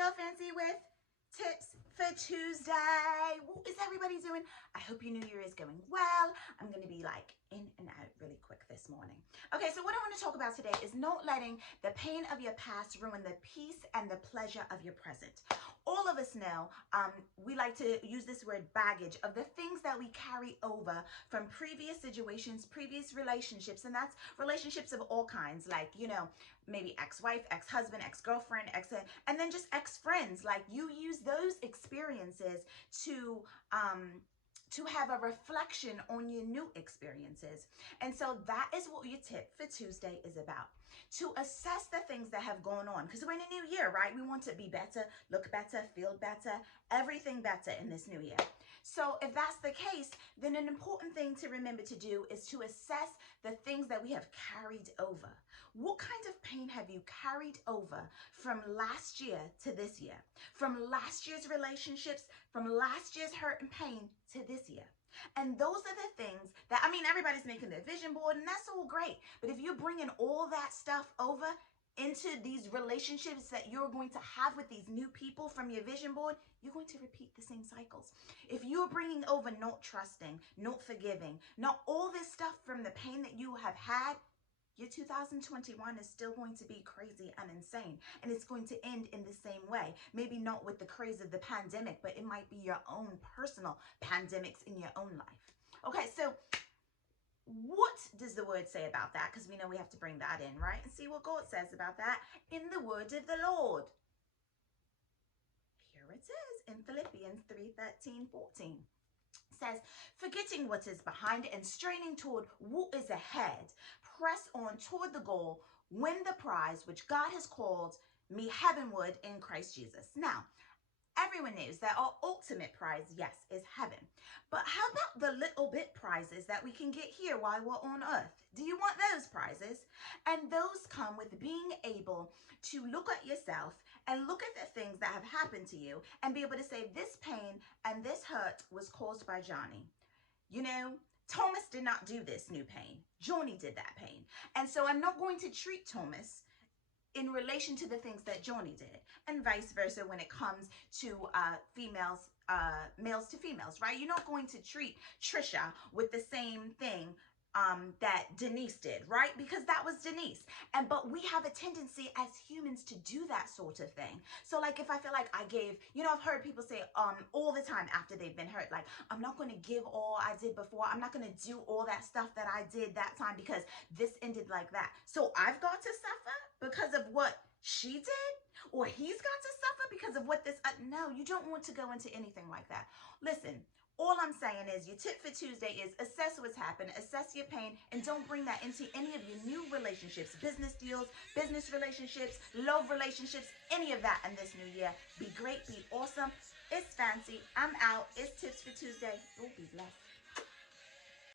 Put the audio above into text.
Girl Fancy with tips for Tuesday. What is everybody doing? I hope your new year is going well. I'm going to be like in and out really quick this morning. Okay, so what I want to talk about today is not letting the pain of your past ruin the peace and the pleasure of your present. All of us know, we like to use this word baggage of the things that we carry over from previous situations, previous relationships, and that's relationships of all kinds, like, you know, maybe ex-wife, ex-husband, ex-girlfriend, and then just ex-friends. Like, you use those experiences to have a reflection on your new experiences. And so that is what your tip for Tuesday is about. To assess the things that have gone on. Because we're in a new year, right? We want to be better, look better, feel better, everything better in this new year. So if that's the case, then an important thing to remember to do is to assess the things that we have carried over. What kind of pain have you carried over from last year to this year? From last year's relationships, from last year's hurt and pain to this year. And those are the things that, I mean, everybody's making their vision board and that's all great. But if you're bringing all that stuff over into these relationships that you're going to have with these new people from your vision board, you're going to repeat the same cycles. If you're bringing over not trusting, not forgiving, not all this stuff from the pain that you have had, your 2021 is still going to be crazy and insane, and it's going to end in the same way. Maybe not with the craze of the pandemic, but it might be your own personal pandemics in your own life. Okay, so what does the word say about that? Because we know we have to bring that in, right? And see what God says about that in the word of the Lord. Here it is in Philippians 3:13-14. Says, forgetting what is behind and straining toward what is ahead, press on toward the goal, win the prize which God has called me heavenward in Christ Jesus. Now, everyone knows that our ultimate prize, yes, is heaven. But how about the little bit prizes that we can get here while we're on earth? Do you want those prizes? And those come with being able to look at yourself and look at the things that have happened to you and be able to say, this pain and this hurt was caused by Johnny. You know, Thomas did not do this new pain. Johnny did that pain. And so I'm not going to treat Thomas in relation to the things that Johnny did, and vice versa when it comes to males to females, right? You're not going to treat Trisha with the same thing that Denise did, right? Because that was Denise. But we have a tendency as humans to do that sort of thing. So like, if I feel like I gave, you know, I've heard people say all the time after they've been hurt, like, I'm not going to give all I did before. I'm not going to do all that stuff that I did that time because this ended like that. So I've got to suffer because of what she did, or he's got to suffer because of what this, no, you don't want to go into anything like that. Listen, all I'm saying is your tip for Tuesday is assess what's happened, assess your pain, and don't bring that into any of your new relationships, business deals, business relationships, love relationships, any of that in this new year. Be great, be awesome. It's Fancy. I'm out. It's Tips for Tuesday. You'll be blessed.